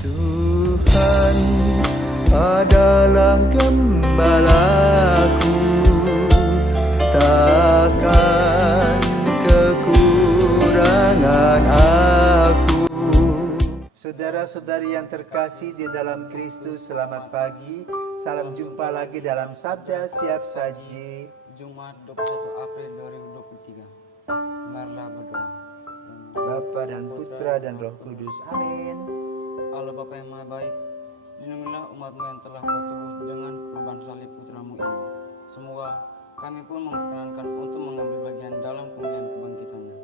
Tuhan adalah gembalaku, takkan kekurangan aku. Saudara-saudari yang terkasih di dalam Kristus, selamat pagi. Salam jumpa lagi dalam Sabda Siap Saji Jumat 21 April 2023. Marilah berdoa. Bapa dan Putra dan Roh Kudus. Amin. Allah Bapa yang Maha Baik, lindungilah umat-Mu yang telah Kau tebus dengan kurban salib Putra-Mu ini. Semoga kami pun memperkenankan untuk mengambil bagian dalam kemuliaan kebangkitannya.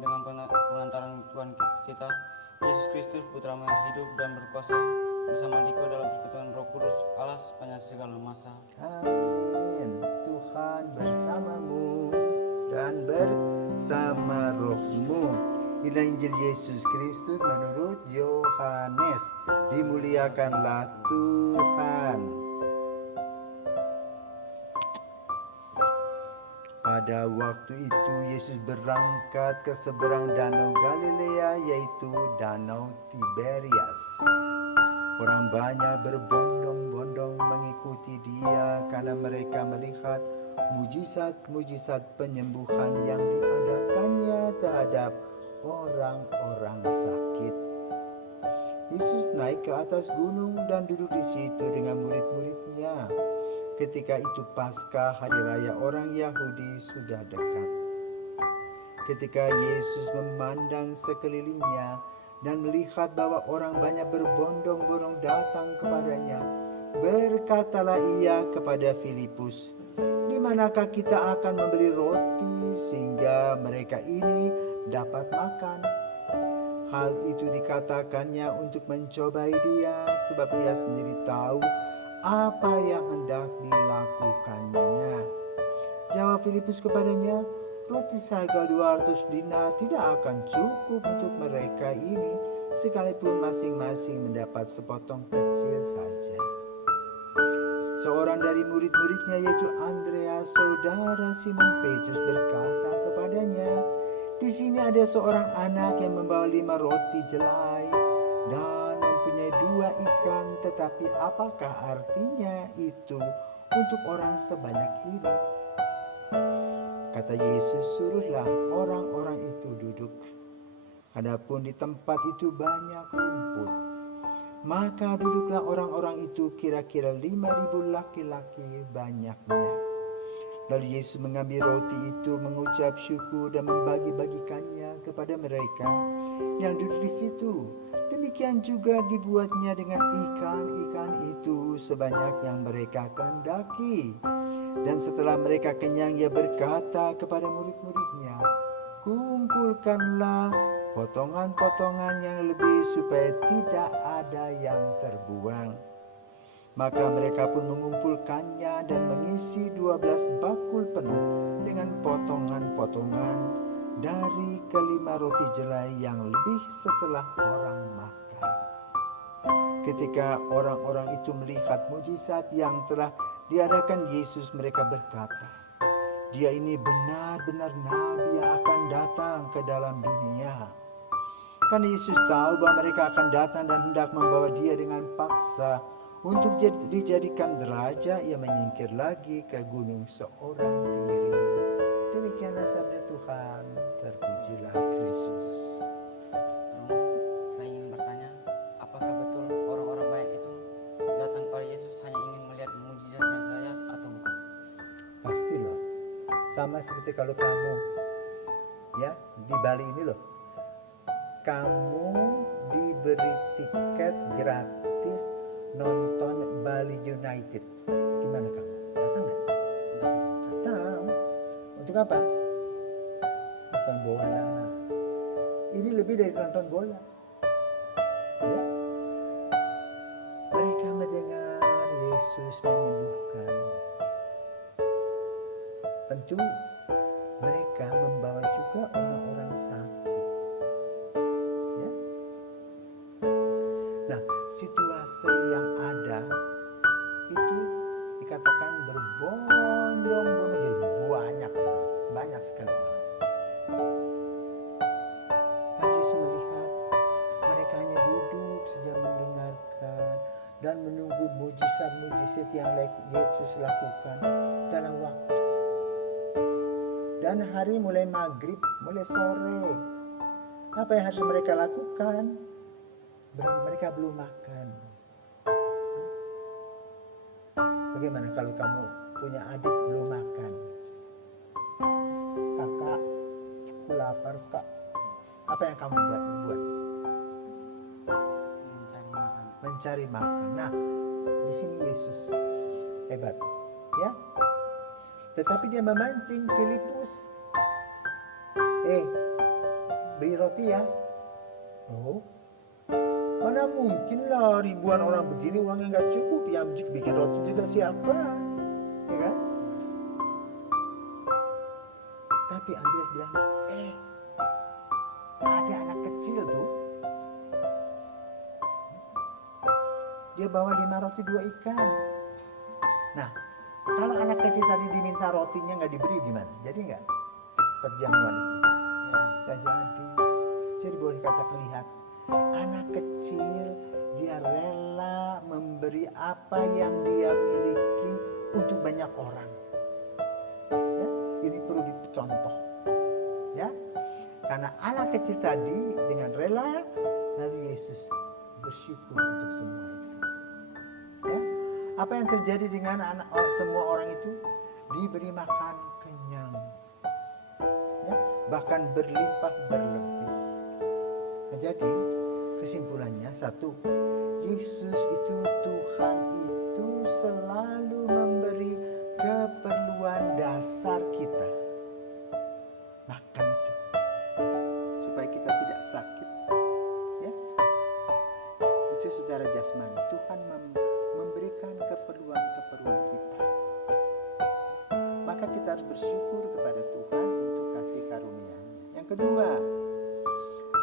Dengan pengantaran Tuhan kita, Yesus Kristus, Putra-Mu yang hidup dan berkuasa, bersama Dikau dalam persekutuan Roh Kudus, Allah sepanjang segala masa. Amin. Tuhan bersamamu dan bersama rohmu. Inilah Injil Yesus Kristus menurut Yohanes. Dimuliakanlah Tuhan. Pada waktu itu Yesus berangkat ke seberang danau Galilea, yaitu danau Tiberias. Orang banyak berbondong-bondong mengikuti Dia karena mereka melihat mujizat-mujizat penyembuhan yang diadakannya terhadap orang-orang sakit. Yesus naik ke atas gunung dan duduk di situ dengan murid-muridnya. Ketika itu Paskah, hari raya orang Yahudi, sudah dekat. Ketika Yesus memandang sekelilingnya dan melihat bahwa orang banyak berbondong-bondong datang kepadanya, berkatalah Ia kepada Filipus, "Di manakah kita akan membeli roti sehingga mereka ini dapat makan?" Hal itu dikatakannya untuk mencobai Dia, sebab Ia sendiri tahu apa yang hendak dilakukannya. Jawab Filipus kepadanya, "Roti seharga 200 dinar tidak akan cukup untuk mereka ini, sekalipun masing-masing mendapat sepotong kecil saja." Seorang dari murid-muridnya, yaitu Andreas, saudara Simon Petrus, berkata kepadanya, "Di sini ada seorang anak yang membawa 5 roti jelai dan mempunyai 2 ikan, tetapi apakah artinya itu untuk orang sebanyak ini?" Kata Yesus, "Suruhlah orang-orang itu duduk." Adapun di tempat itu banyak rumput, maka duduklah orang-orang itu, kira-kira 5.000 laki-laki banyaknya. Lalu Yesus mengambil roti itu, mengucap syukur dan membagi-bagikannya kepada mereka yang duduk di situ. Demikian juga dibuatnya dengan ikan-ikan itu sebanyak yang mereka kehendaki. Dan setelah mereka kenyang, Ia berkata kepada murid-muridnya, "Kumpulkanlah potongan-potongan yang lebih supaya tidak ada yang terbuang." Maka mereka pun mengumpulkannya dan mengisi 12 bakul penuh dengan potongan-potongan dari kelima roti jelai yang lebih setelah orang makan. Ketika orang-orang itu melihat mujizat yang telah diadakan Yesus, mereka berkata, "Dia ini benar-benar Nabi yang akan datang ke dalam dunia." Karena Yesus tahu bahwa mereka akan datang dan hendak membawa Dia dengan paksa untuk dijadikan raja, Ia menyingkir lagi ke gunung seorang diri. Demikianlah sabda Tuhan. Terpujilah Kristus. Saya ingin bertanya, apakah betul orang-orang baik itu datang kepada Yesus hanya ingin melihat mujizatnya saja atau bukan? Pasti loh. Sama seperti kalau kamu ya di Bali ini loh, kamu diberi tiket gratis nonton Bali United. Gimana kamu? Datang nggak? Datang. Untuk apa? Nonton bola. Ini lebih dari nonton bola. Ya. Mereka mendengar Yesus menyembuhkan. Tentu mereka membawa juga orang-orang sakit. Ya. Nah, situasi yang ada itu dikatakan berbondong-bondong, jadi banyak sekali orang. Lalu Yesus melihat mereka hanya duduk saja mendengar dan menunggu mujizat-mujizat yang Yesus lakukan dalam waktu. Dan hari mulai maghrib, mulai sore, apa yang harus mereka lakukan? Mereka belum makan. Bagaimana kalau kamu punya adik belum makan? Kakak, aku lapar kak. Apa yang kamu buat? Mencari makan. Nah, di sini Yesus hebat, ya. Tetapi dia memancing Filipus. Beri roti ya. Oh, mana mungkin lah ribuan orang begini uangnya nggak cukup. Yang bikin roti juga siapa, ya kan? Tapi Andreas bilang, ada anak kecil tuh. Dia bawa 5 roti 2 ikan. Nah, kalau anak kecil tadi diminta rotinya nggak diberi gimana? Jadi nggak perjamuan itu? Nggak jadi. Jadi boleh katakan lihat, anak kecil dia rela memberi apa yang dia miliki untuk banyak orang. Ya, ini perlu dicontoh. Ya, karena anak kecil tadi dengan rela, lalu Yesus bersyukur untuk semua itu. Ya, apa yang terjadi dengan semua orang itu? Diberi makan kenyang, ya, bahkan berlimpah berlebih. Nah, jadi kesimpulannya satu, Yesus itu Tuhan itu selalu memberi keperluan dasar kita. Makan itu supaya kita tidak sakit, ya. Itu secara jasmani. Tuhan memberikan keperluan kita. Maka kita harus bersyukur kepada Tuhan untuk kasih karunia-Nya. Yang kedua,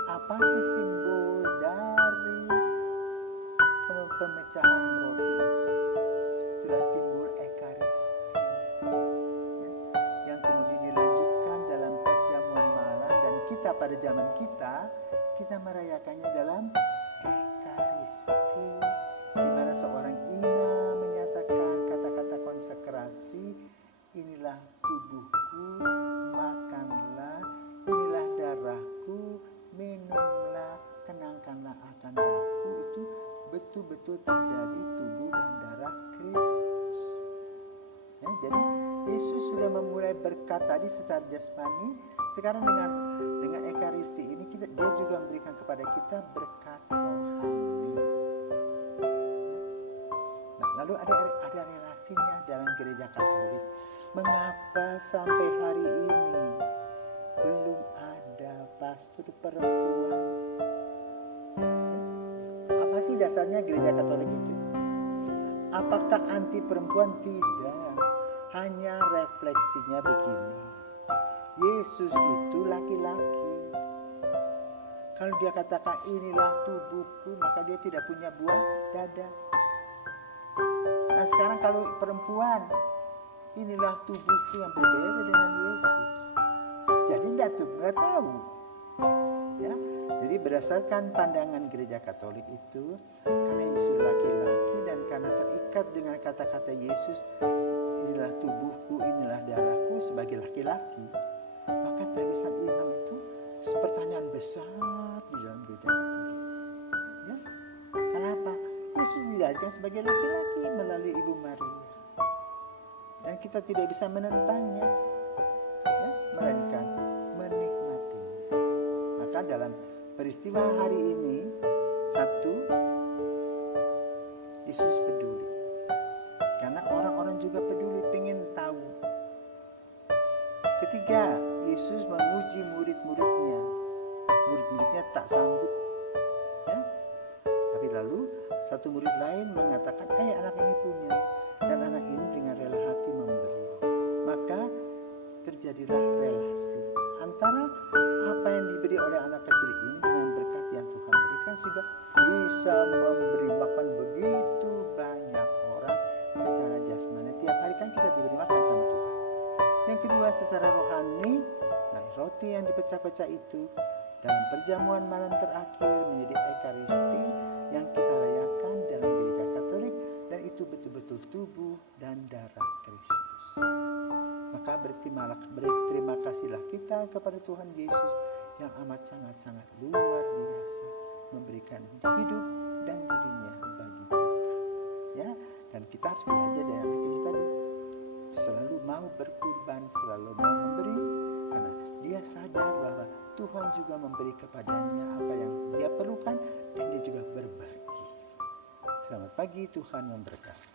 apa sih simbol dari pemecahan roti itu? Itulah simbol Ekaristi, ya, yang kemudian dilanjutkan dalam perjamuan malam, dan kita pada zaman kita merayakannya dalam Ekaristi, di mana seorang imam menyatakan kata-kata konsekrasi, inilah tubuhku, makanlah, inilah darahku, minumlah, kenangkanlah akan darahku. Itu betul-betul terjadi tubuh dan darah Kristus. Ya, jadi Yesus sudah memulai berkat tadi secara jasmani. Sekarang dengan Ekaristi ini dia juga memberikan kepada kita berkat rohani. Nah, lalu ada relasinya dalam gereja Katolik. Mengapa sampai hari ini belum ada pastor perempuan? Apa sih dasarnya gereja Katolik itu? Apakah anti perempuan? Tidak. Hanya refleksinya begini. Yesus itu laki-laki. Kalau dia katakan inilah tubuhku, maka dia tidak punya buah dada. Nah, sekarang kalau perempuan, inilah tubuhku, yang berbeda dengan Yesus. Jadi nggak tahu. Ya, jadi berdasarkan pandangan gereja Katolik itu, karena Yesus laki-laki dan karena terikat dengan kata-kata Yesus, inilah tubuhku, inilah darahku sebagai laki-laki, maka tulisan imam itu pertanyaan besar di dalam gereja Katolik. Ya, kenapa? Yesus dilahirkan sebagai laki-laki melalui Ibu Maria, dan kita tidak bisa menentangnya, ya, melainkan menikmatinya. Maka dalam peristiwa hari ini, satu, Yesus peduli, karena orang-orang juga peduli, pengen tahu. Ketiga, Yesus menguji murid-muridnya. Murid-muridnya tak sanggup, ya. Tapi lalu satu murid lain mengatakan, anak ini punya, dan anak ini dengan rela hati memberi. Maka terjadilah relasi antara apa yang diberi oleh anak kecil ini dengan berkat yang Tuhan berikan, sehingga bisa memberi makan begitu banyak orang secara jasmani. Tiap hari kan kita diberi makan sama Tuhan. Yang kedua, secara rohani, nah, roti yang dipecah-pecah itu dalam perjamuan malam terakhir menjadi Ekaristi yang kita rayakan dalam gereja Katolik berterima kasihlah kita kepada Tuhan Yesus yang amat sangat-sangat luar biasa memberikan hidup dan dirinya bagi kita. Ya, dan kita harus belajar dari anak kecil tadi. Selalu mau berkurban, selalu mau memberi, karena dia sadar bahwa Tuhan juga memberi kepadanya apa yang dia perlukan dan dia juga berbagi. Selamat pagi, Tuhan memberkati.